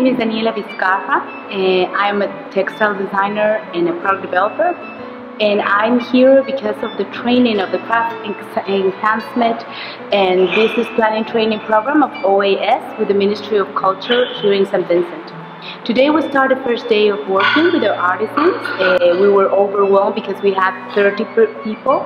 name is Daniela Vizcarra. I'm a textile designer and a product developer. And I'm here because of the training of the Craft Enhancement and Business Planning Training Program of OAS with the Ministry of Culture here in St. Vincent. Today we started the first day of working with our artisans. We were overwhelmed because we had 30 people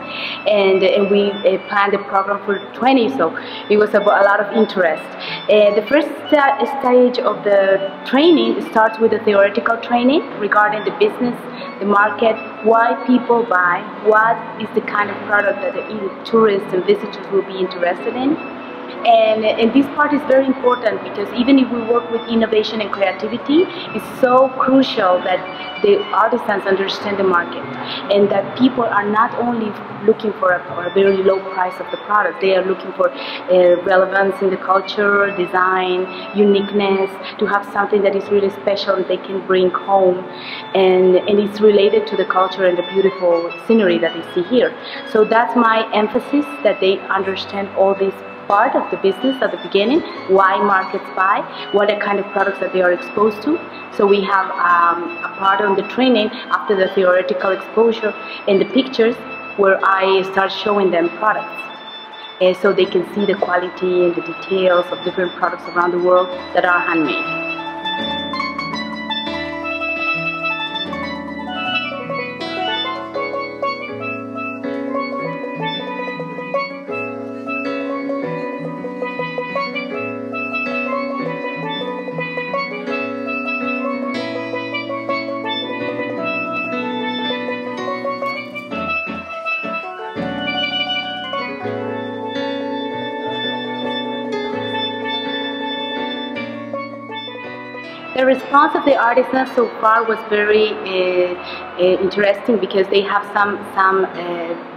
and we planned the program for 20, so it was a lot of interest. The first stage of the training starts with a theoretical training regarding the business, the market, why people buy, what is the kind of product that the tourists and visitors will be interested in. And this part is very important because even if we work with innovation and creativity, it's so crucial that the artisans understand the market and that people are not only looking for a very low price of the product, they are looking for relevance in the culture, design, uniqueness, to have something that is really special that they can bring home and it's related to the culture and the beautiful scenery that they see here. So that's my emphasis, that they understand all these part of the business at the beginning, why markets buy, what are kind of products that they are exposed to. So we have a part on the training after the theoretical exposure and the pictures where I start showing them products. So they can see the quality and the details of different products around the world that are handmade. The response of the artisans so far was very interesting because they have some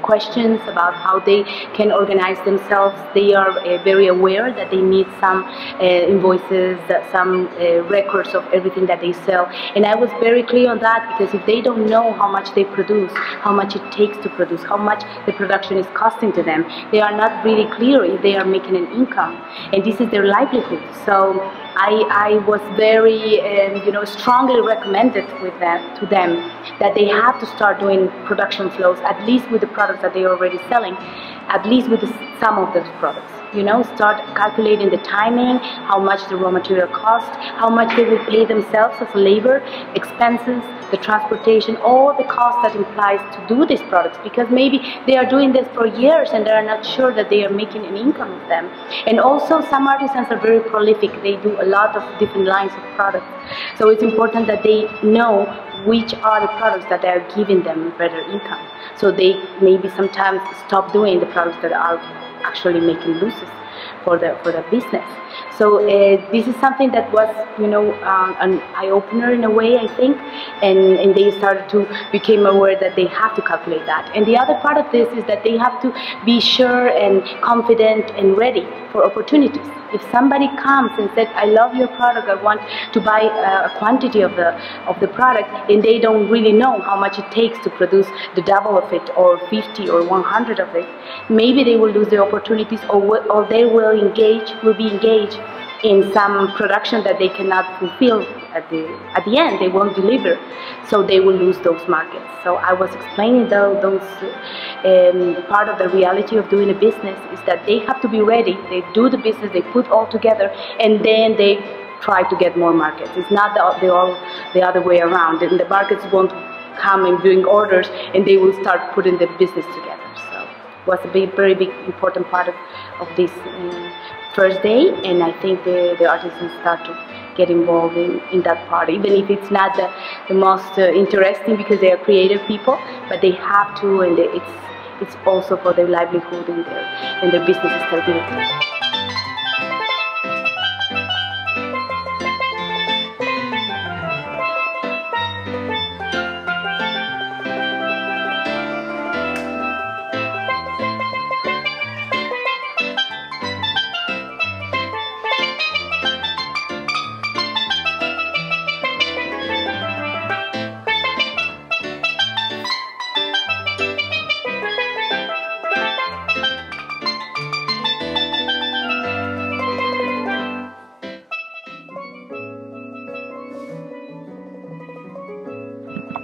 questions about how they can organize themselves. They are very aware that they need some invoices, some records of everything that they sell. And I was very clear on that because if they don't know how much they produce, how much it takes to produce, how much the production is costing to them, they are not really clear if they are making an income. And this is their livelihood. So I was very, strongly recommended to them that they have to start doing production flows, at least with the products that they are already selling, at least with some of those products. Start calculating the timing, how much the raw material cost, how much they will pay themselves as labor, expenses, the transportation, all the cost that implies to do these products, because maybe they are doing this for years and they are not sure that they are making an income of them. And also some artisans are very prolific. They do a lot of different lines of products. So it's important that they know which are the products that are giving them better income. So they maybe sometimes stop doing the products that are actually making losses for the business. So this is something that was, an eye-opener in a way, I think, and they started to become aware that they have to calculate that. And the other part of this is that they have to be sure and confident and ready for opportunities. If somebody comes and said, I love your product, I want to buy a quantity of the product, and they don't really know how much it takes to produce the double of it, or 50 or 100 of it, maybe they will lose the opportunities, or they will be engaged in some production that they cannot fulfill at the end. They won't deliver, so they will lose those markets. So I was explaining those part of the reality of doing a business is that they have to be ready. They do the business, they put all together, and then they try to get more markets. It's not the other way around, and the markets won't come and bring orders, and they will start putting the business together. So it was a very big important part of this first day, and I think the artisans start to get involved in that part, even if it's not the most interesting because they are creative people, but they have to, and it's also for their livelihood and their business stability.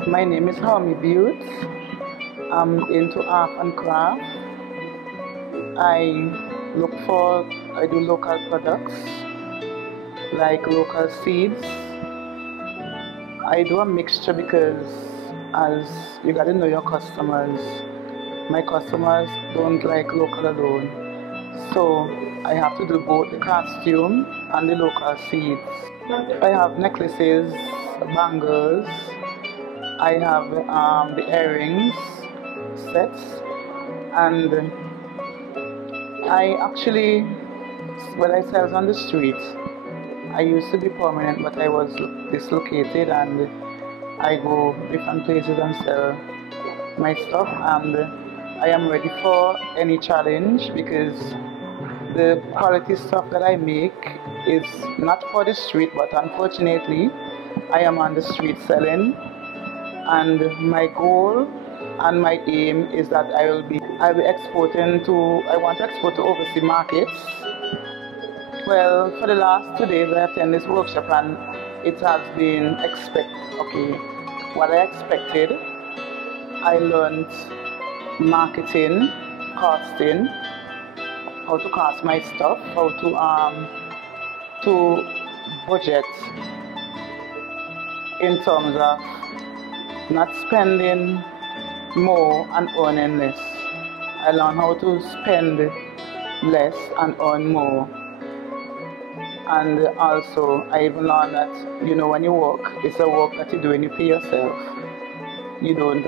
My name is Homie Butte. I'm into art and craft. I do local products like local seeds. I do a mixture because as you gotta know your customers. My customers don't like local alone. So I have to do both the costume and the local seeds. I have necklaces, bangles, I have the earrings sets, and I actually, when I sell on the street, I used to be permanent, but I was dislocated, and I go different places and sell my stuff, and I am ready for any challenge because the quality stuff that I make is not for the street, but unfortunately I am on the street selling, and my goal and my aim is that I'll be exporting to, I want to export to overseas markets. Well, for the last 2 days I attended this workshop and it has been what I expected. I learned marketing, costing, how to cost my stuff, how to budget in terms of not spending more and earning less. I learned how to spend less and earn more. And also I even learned that, you know, when you work, it's a work that you do and you pay yourself. You don't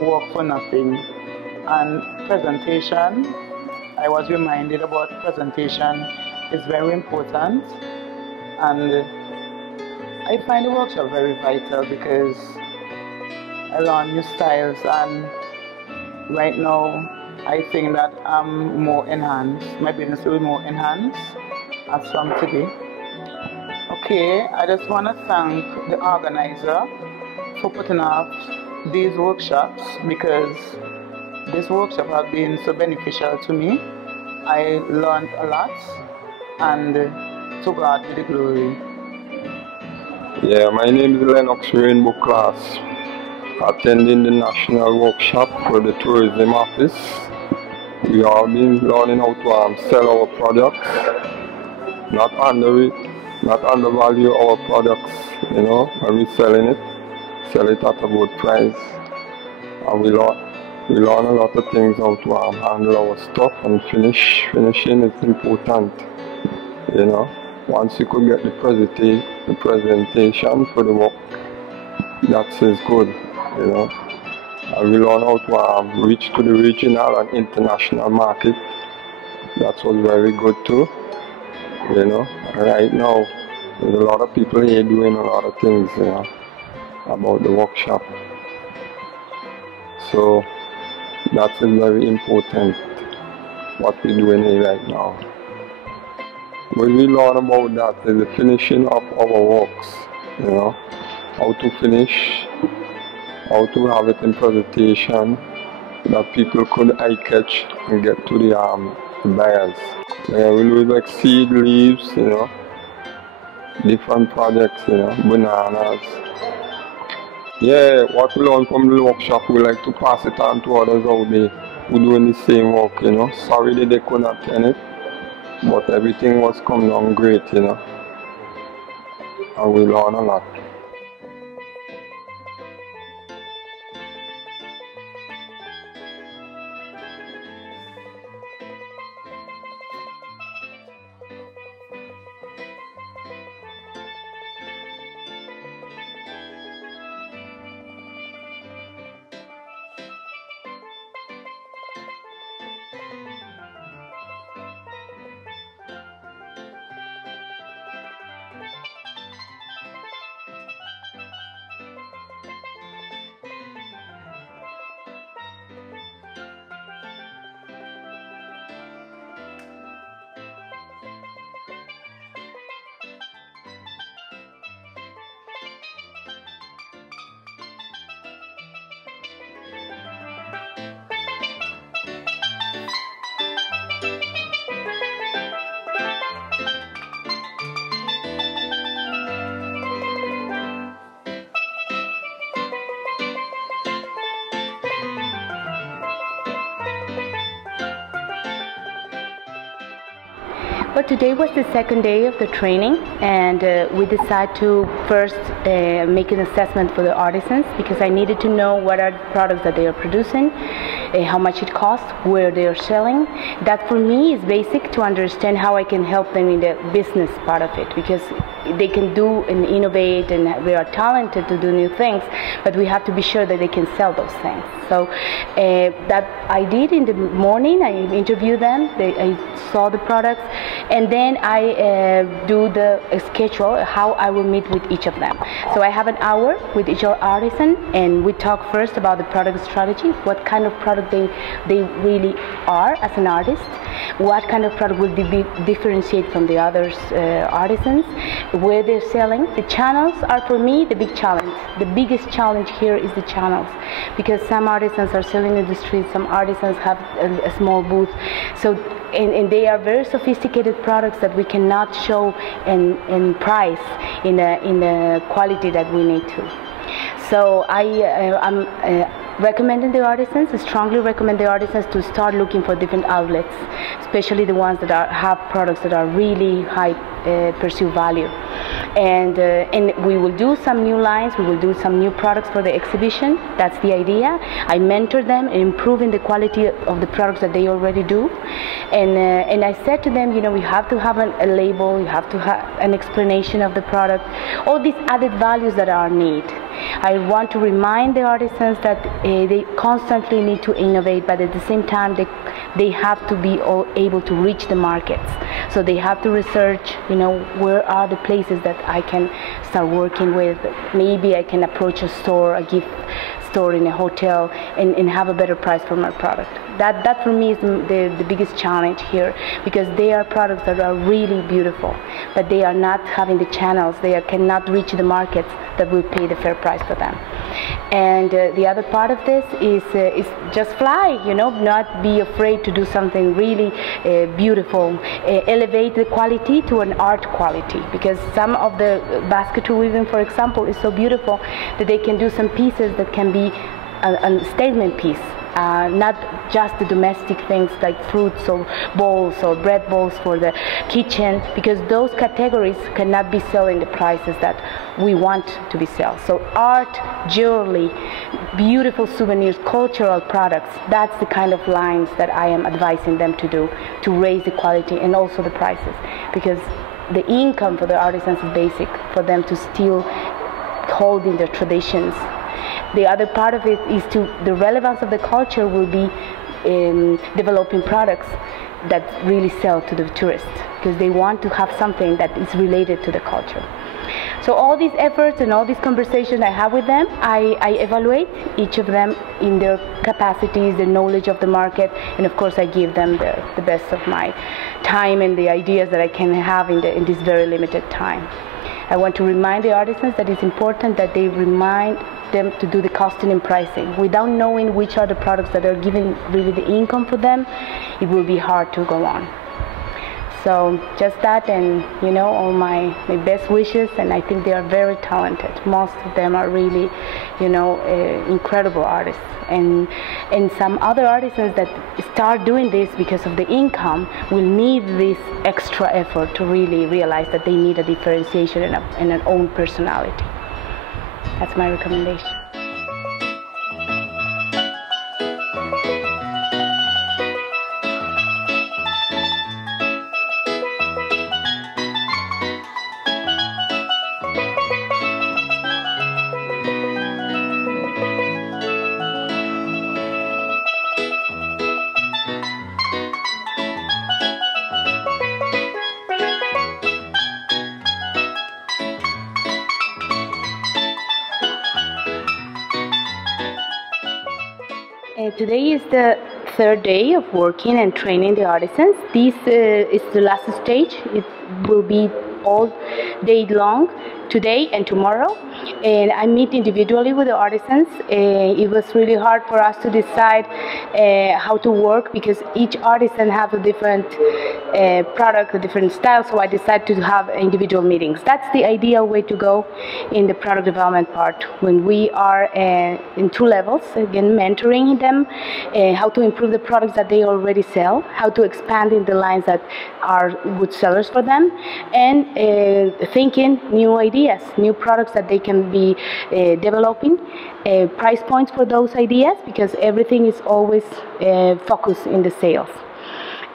work for nothing. And presentation, I was reminded about presentation is very important, and I find the workshop very vital because I learn new styles, and right now I think that I'm more enhanced, my business will be more enhanced as from today. Okay, I just want to thank the organizer for putting up these workshops because this workshop has been so beneficial to me. I learned a lot, and to God be the glory. Yeah, my name is Lennox Rainbow Class, attending the national workshop for the tourism office. We have been learning how to sell our products, not undervalue our products, you know, when we selling it, sell it at a good price. And we learn a lot of things, how to handle our stuff, and finishing is important, you know. Once you could get the presentation for the work, that is good, you know. And we learn how to reach to the regional and international market. That was very good too, you know. Right now, there's a lot of people here doing a lot of things, you know, about the workshop. So that is very important, what we're doing here right now. What we learn about that is the finishing of our works, you know, how to finish, how to have it in presentation that people could eye catch and get to the buyers. Yeah, we do like seed, leaves, you know, different projects, you know, bananas. Yeah, what we learn from the workshop, we like to pass it on to others out there who doing the same work, you know. Sorry that they couldn't attend it, but everything was coming on great, you know, and we learn a lot. But today was the second day of the training, and we decided to first make an assessment for the artisans, because I needed to know what are the products that they are producing, how much it costs, where they are selling. That for me is basic to understand how I can help them in the business part of it, because they can do and innovate, and they are talented to do new things, but we have to be sure that they can sell those things. So that I did in the morning. I interviewed them, I saw the products, and then I do the schedule, how I will meet with each of them. So I have an hour with each artisan, and we talk first about the product strategy, what kind of product they really are as an artist, what kind of product will differentiate from the others artisans, where they're selling. The channels are for me the big challenge. The biggest challenge here is the channels, because some artisans are selling in the street, some artisans have a small booth, so and they are very sophisticated products that we cannot show in price in the quality that we need to. So I'm recommending the artisans, strongly recommend the artisans to start looking for different outlets, especially the ones that have products that are really high perceived value. And we will do some new lines, we will do some new products for the exhibition. That's the idea. I mentor them in improving the quality of the products that they already do. And I said to them, you know, we have to have a label, you have to have an explanation of the product, all these added values that are needed. I want to remind the artisans that they constantly need to innovate, but at the same time they have to be able to reach the markets. So they have to research, you know, where are the places that I can start working with. Maybe I can approach a store, a gift store in a hotel, and have a better price for my product. That for me is the biggest challenge here, because they are products that are really beautiful, but they are not having the channels, cannot reach the markets that will pay the fair price for them. And the other part of this is just fly, you know, not be afraid to do something really beautiful, elevate the quality to an art quality, because some of the basketry weaving, for example, is so beautiful that they can do some pieces that can be a statement piece. Not just the domestic things like fruits or bowls or bread bowls for the kitchen, because those categories cannot be selling the prices that we want to be sold. So art, jewelry, beautiful souvenirs, cultural products, that's the kind of lines that I am advising them to do to raise the quality and also the prices, because the income for the artisans is basic for them to still hold in their traditions. The other part of it is the relevance of the culture will be developing products that really sell to the tourists, because they want to have something that is related to the culture. So all these efforts and all these conversations I have with them, I evaluate each of them in their capacities, their knowledge of the market, and of course I give them the best of my time and the ideas that I can have in this very limited time. I want to remind the artisans that it's important that they remind them to do the costing and pricing. Without knowing which are the products that are giving really the income for them, it will be hard to go on. So just that, and you know, all my best wishes, and I think they are very talented. Most of them are really, you know, incredible artists. And some other artisans that start doing this because of the income will need this extra effort to really realize that they need a differentiation and an own personality. That's my recommendation. Today is the third day of working and training the artisans. This is the last stage. It will be all day long today and tomorrow, and I meet individually with the artisans. It was really hard for us to decide how to work because each artisan has a different product, a different style, so I decided to have individual meetings. That's the ideal way to go in the product development part, when we are in two levels, again, mentoring them, how to improve the products that they already sell, how to expand in the lines that are good sellers for them, and thinking new ideas, new products that they can be developing, price points for those ideas, because everything is always focused in the sales,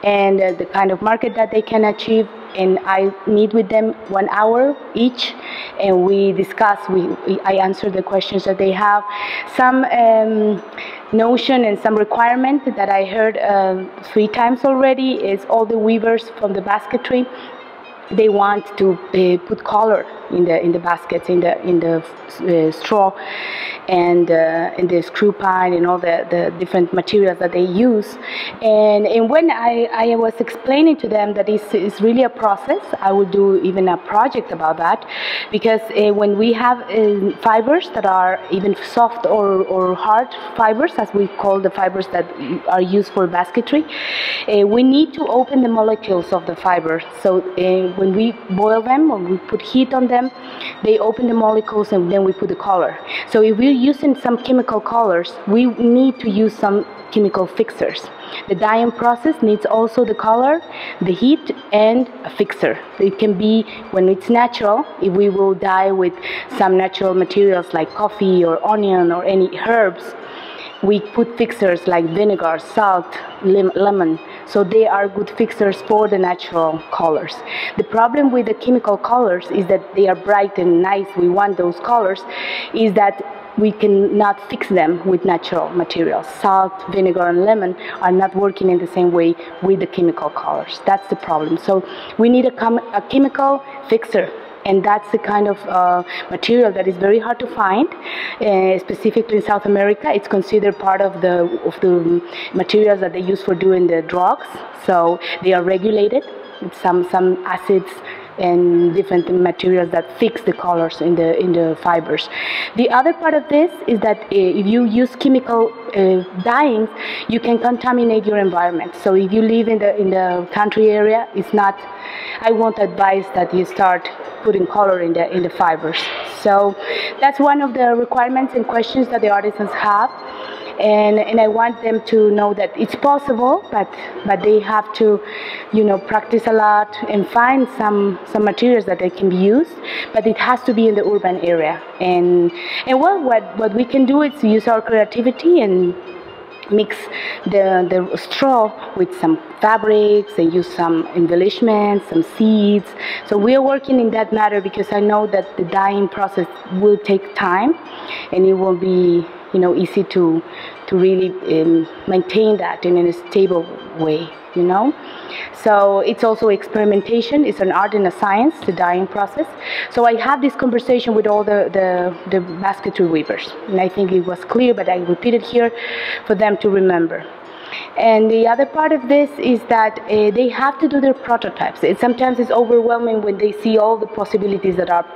and the kind of market that they can achieve. And I meet with them 1 hour each, and we discuss, I answer the questions that they have. Some notion and some requirement that I heard 3 times already is all the weavers from the basketry. They want to put color in the baskets, in the straw, and in the screw pine, and all the different materials that they use. And when I was explaining to them that it's really a process, I will do even a project about that, because when we have fibers that are even soft or hard fibers, as we call the fibers that are used for basketry, we need to open the molecules of the fiber. So when we boil them, or we put heat on them, they open the molecules, and then we put the color. So if we're using some chemical colors, we need to use some chemical fixers. The dyeing process needs also the color, the heat, and a fixer. It can be, when it's natural, if we will dye with some natural materials like coffee or onion or any herbs, we put fixers like vinegar, salt, lemon, so they are good fixers for the natural colors. The problem with the chemical colors is that they are bright and nice, we want those colors, is that we cannot fix them with natural materials. Salt, vinegar, and lemon are not working in the same way with the chemical colors. That's the problem. So we need a chemical fixer. And that's the kind of material that is very hard to find, specifically in South America. It's considered part of the materials that they use for doing the drugs. So they are regulated. Some acids and different materials that fix the colors in the fibers. The other part of this is that if you use chemical dyeing, you can contaminate your environment. So if you live in the country area, it's not, I won't advise that you start putting color in the fibers. So that's one of the requirements and questions that the artisans have. And I want them to know that it's possible, but they have to, practice a lot and find some materials that they can be used. But it has to be in the urban area. And well, what we can do is use our creativity and mix the straw with some fabrics and use some embellishments, some seeds. So we are working in that matter, because I know that the dyeing process will take time, and it won't be easy to really maintain that in a stable way, So it's also experimentation. It's an art and a science, the dyeing process. So I have this conversation with all the basketry weavers, and I think it was clear, but I repeat it here for them to remember. And the other part of this is that they have to do their prototypes. Sometimes it's overwhelming when they see all the possibilities that are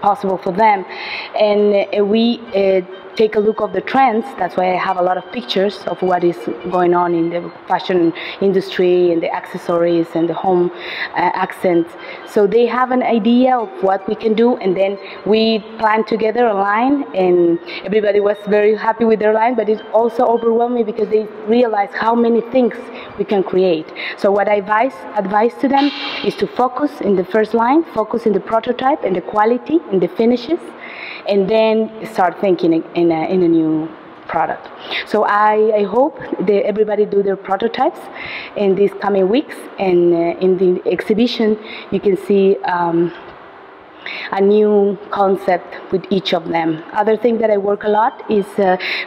possible for them, and we take a look of the trends. That's why I have a lot of pictures of what is going on in the fashion industry and the accessories and the home accents. So they have an idea of what we can do, and then we plan together a line, and everybody was very happy with their line, but it's also overwhelming because they realize how many things we can create. So what I advise to them is to focus in the first line, focus in the prototype and the quality and the finishes, and then start thinking in a new product. So I hope that everybody do their prototypes in these coming weeks, and in the exhibition you can see a new concept with each of them. Other thing that I work a lot is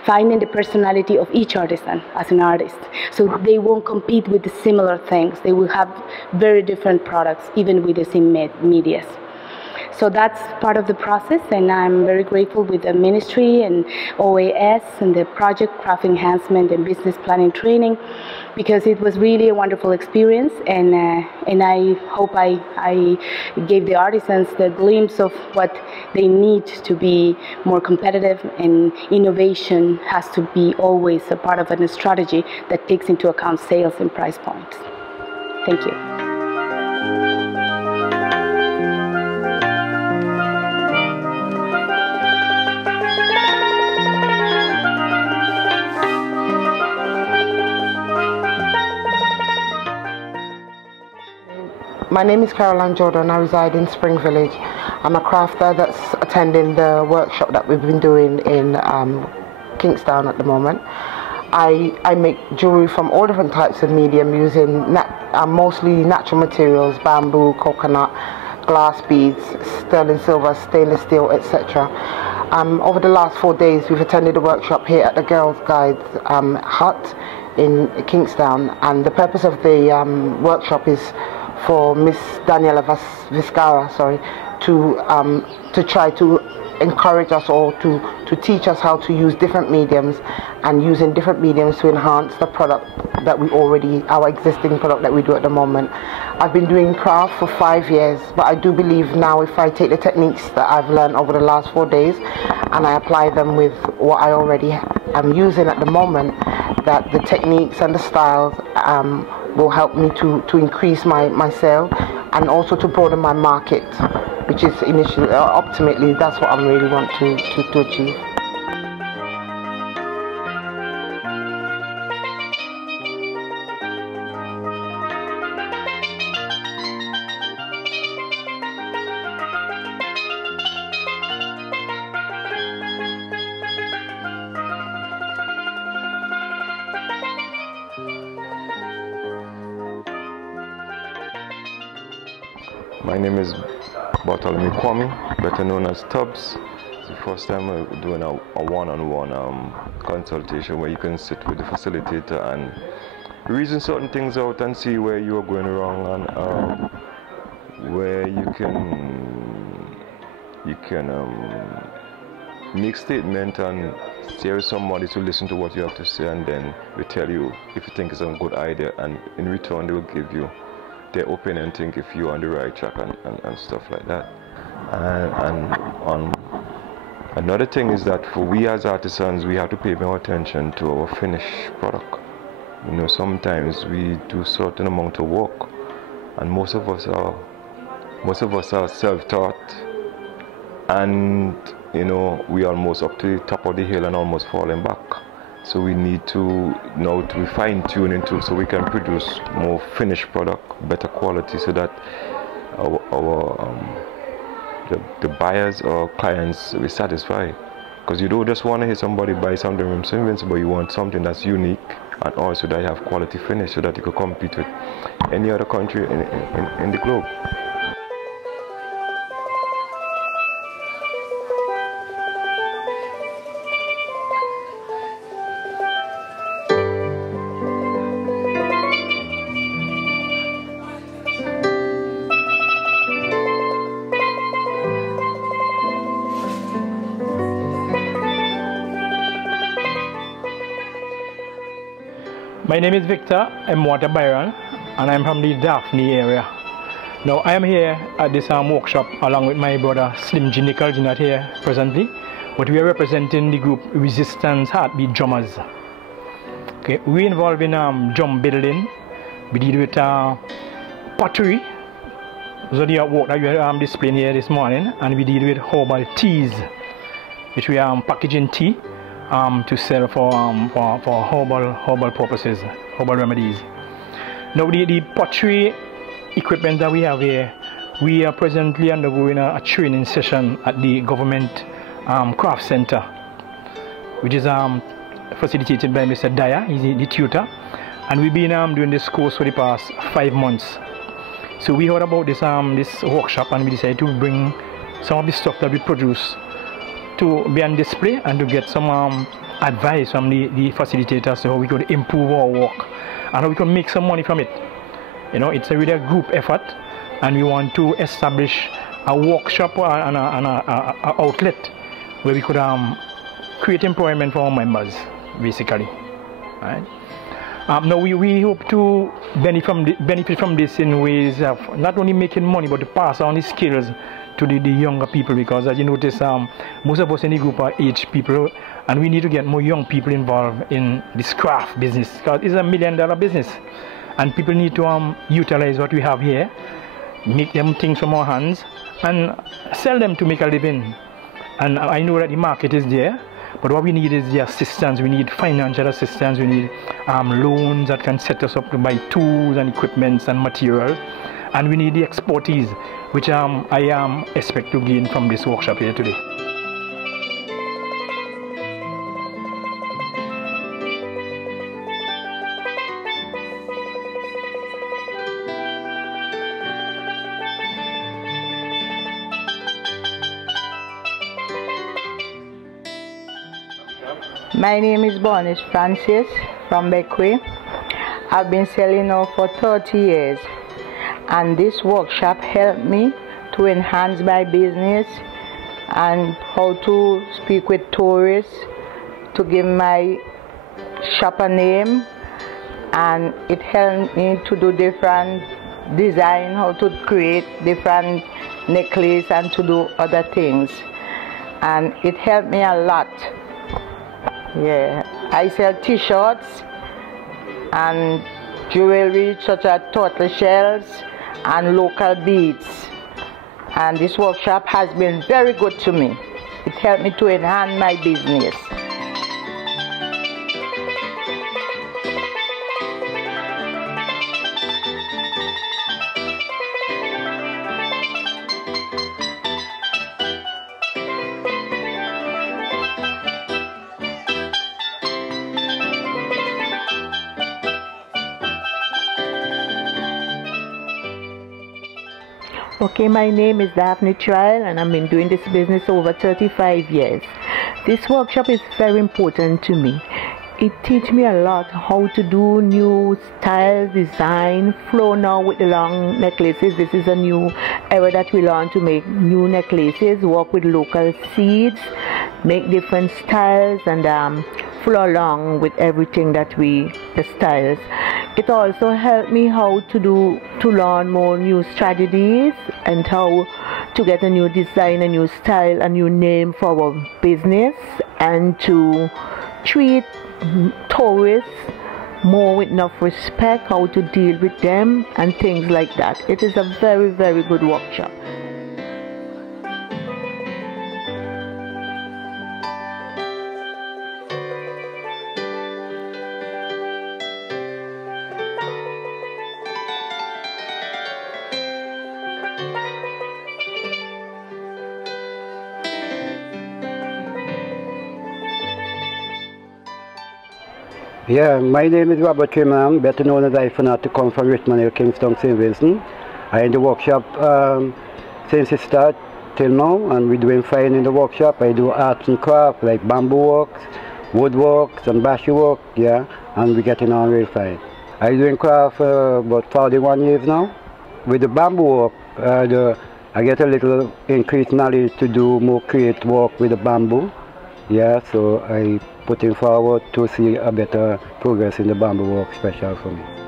finding the personality of each artisan as an artist. So they won't compete with the similar things. They will have very different products, even with the same medias. So that's part of the process, and I'm very grateful with the ministry and OAS and the project Craft Enhancement and Business Planning Training, because it was really a wonderful experience, and I hope I gave the artisans the glimpse of what they need to be more competitive, and innovation has to be always a part of a strategy that takes into account sales and price points. Thank you. My name is Caroline Jordan. I reside in Spring Village. I'm a crafter that's attending the workshop that we've been doing in Kingstown at the moment. I make jewelry from all different types of medium using mostly natural materials, bamboo, coconut, glass beads, sterling silver, stainless steel, etc. Over the last 4 days we've attended a workshop here at the Girls Guides hut in Kingstown, and the purpose of the workshop is for Miss Daniela Vizcara, to try to encourage us all to teach us how to use different mediums, and using different mediums to enhance the product that our existing product that we do at the moment. I've been doing craft for 5 years, but I do believe now if I take the techniques that I've learned over the last 4 days and I apply them with what I already am using at the moment, that the techniques and the styles will help me to increase my sale, and also to broaden my market, which is initially, ultimately, that's what I really want to achieve. My name is Bartholomew Kwame, better known as Tubbs. It's the first time we're doing a one-on-one consultation where you can sit with the facilitator and reason certain things out and see where you are going wrong, and where you can make statement and steer somebody to listen to what you have to say, and then we tell you if you think it's a good idea, and in return they will give you their opinion, think if you're on the right track and stuff like that. And another thing is that for we as artisans, we have to pay more attention to our finished product. You know, sometimes we do certain amount of work, and most of us are self-taught, and you know, we are almost up to the top of the hill and almost falling back. So we need to now to fine-tune into, so we can produce more finished product, better quality, so that the buyers or clients will be satisfied. Because you don't just want to hear somebody buy something from Invincible, you want something that's unique, and also that you have quality finish, so that you can compete with any other country in the globe. My name is Victor M. Water Byron, and I'm from the Daphne area. Now I am here at this workshop along with my brother Slim G. Nichols, not here presently, but we are representing the group Resistance Heartbeat Drummers. Okay, we involved in drum building. We deal with pottery. Those are the work that we are displaying here this morning, and we deal with herbal teas, which we are packaging tea to sell for herbal purposes, herbal remedies. Now the pottery equipment that we have here, we are presently undergoing a training session at the government craft center, which is facilitated by Mr. Dyer. He's the tutor, and we've been doing this course for the past 5 months. So we heard about this this workshop, and we decided to bring some of the stuff that we produce to be on display and to get some advice from the facilitators, so how we could improve our work and how we can make some money from it. You know, it's a really group effort, and we want to establish a workshop and a outlet where we could create employment for our members, basically. Right? Now we hope to benefit from this in ways of not only making money but to pass on the skills to the younger people, because as you notice, most of us in the group are aged people, and we need to get more young people involved in this craft business, because it's $1 million business, and people need to utilize what we have here, make them things from our hands, and sell them to make a living. And I know that the market is there, but what we need is the assistance. We need financial assistance. We need loans that can set us up to buy tools and equipments and materials. And we need the expertise, which I expect to gain from this workshop here today. My name is Bonnie Francis from Beckway. I've been selling now for 30 years, and this workshop helped me to enhance my business and how to speak with tourists, to give my shop a name, and it helped me to do different design, how to create different necklace and to do other things, and it helped me a lot. Yeah, I sell t-shirts and jewelry such as turtle shells and local beads, and this workshop has been very good to me. It helped me to enhance my business. Okay, my name is Daphne Trial, and I've been doing this business over 35 years. This workshop is very important to me. It teaches me a lot how to do new style, design, flow now with the long necklaces. This is a new era that we learn to make new necklaces, work with local seeds, make different styles, and flow along with everything that the styles. It also helped me how to learn more new strategies and how to get a new design, a new style, a new name for our business, and to treat tourists more with enough respect, how to deal with them and things like that. It is a very, very good workshop. Yeah, my name is Robert Trimam, better known as iPhone, come from Richmond Hill, Kingston, St. Vincent. I'm in the workshop since it started till now, and we're doing fine in the workshop. I do arts and craft like bamboo works, woodworks and bashi work, yeah, and we're getting on real fine. I'm doing craft about 41 years now. With the bamboo work, I get a little increased knowledge to do more creative work with the bamboo. Yeah, so I putting forward to see a better progress in the bamboo work, special for me.